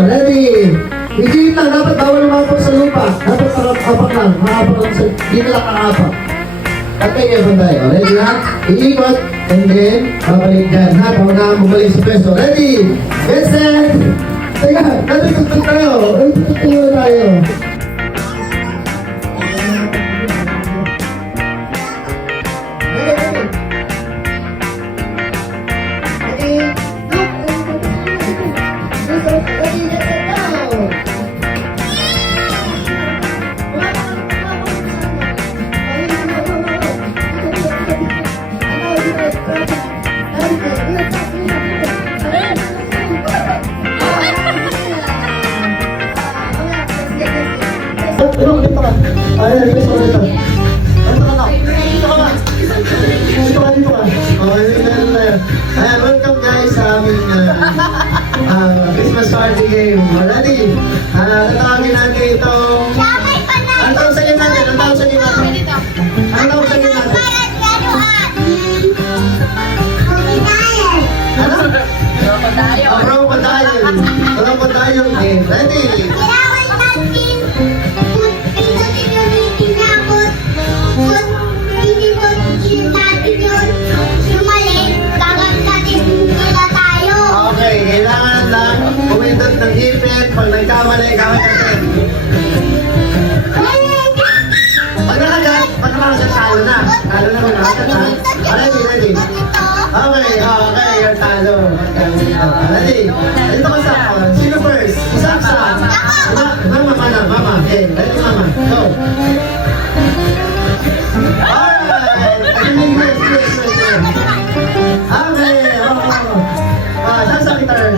Ready? Higit lang, dapat bawal umapak sa lupa. Dapat apak lang, maapak lang sa... Hindi ka lang kaapak. Patay kayo banday. O, ready ha? Iikot, and then, babalik dyan ha? Pag na bumalik sa pwesto. Ready? Get set! Teka, natutugtog tayo. Natutugtog tayo. Welcome guys sa aming Christmas party game. Ready? Tatawagin natin itong... Ang tawag sa natin? Ang tawag sa natin? Ang tawag sa natin? Ano? Crocodile game. Ready? Ng ipit, pag nagkamali, gawin natin. Pag nakagat, talo na. Talo na muna. Ready? Okay, you're talo. Ready? Ito ka sa ako. Sino first? Isa. Mama. Okay, ready mama. Go. Alright. Okay. Saan sa turn?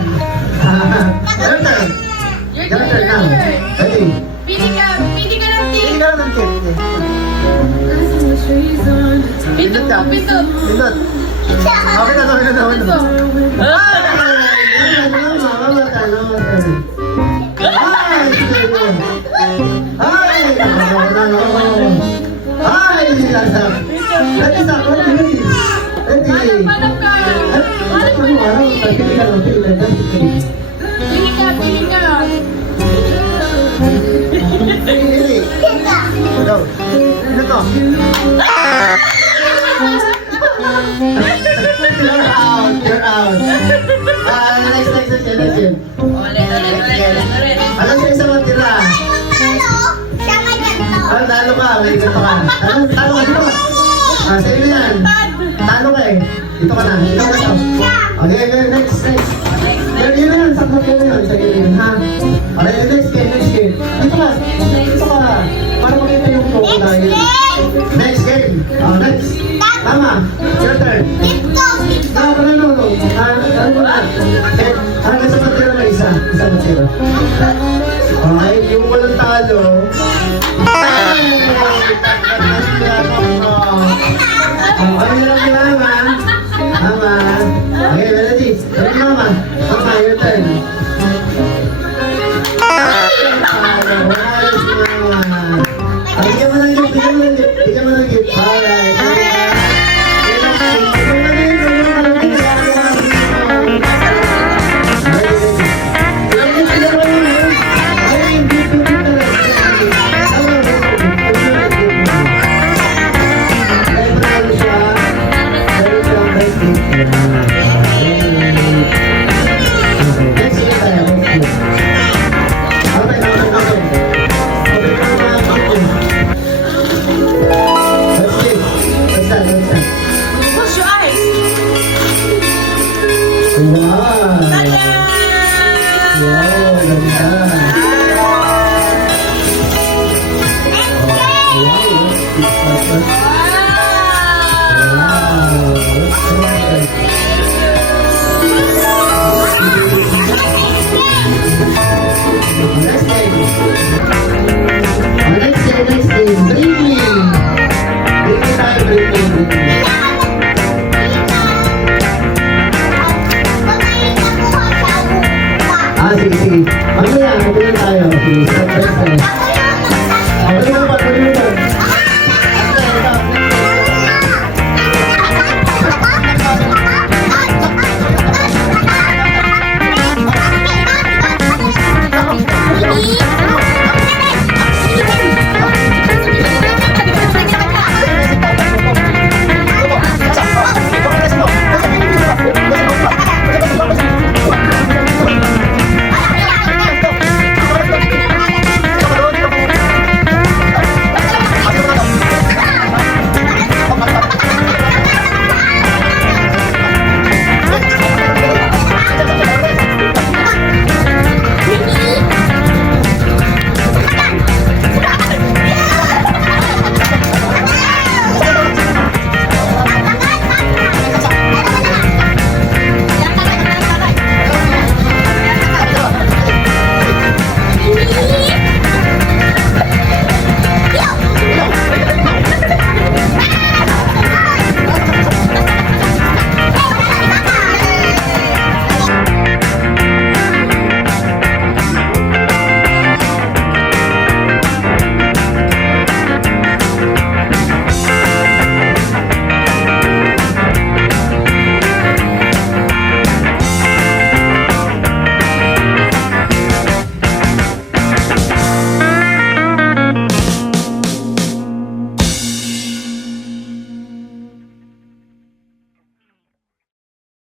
Your turn now. Ready? Pili ka ng tip. Pili ka ng tip. Pindot. Pindot. Okay na. Pili ka. Go. Ano to? You're out. Next yun. Alam siya isa mga tira. Talo ka. May ganito ka. Talo ka dito. Sa'yo yan. Talo ka eh. Dito ka na. Okay, next. Yun na yan. Sakot yun na yun. Sa gilid. Ha? Okay, next game. Dito ka. Para makita yung crocodile. Next game. Next. Tama. Your turn. No. Hanggang sa matira na isa. Isa matira. Okay, yung walang talo. Okay, lang Mama. Okay, ready? Ready, Mama. Mama, your turn. Bigyan mo ng gift. Alright. Sige. Mamaya,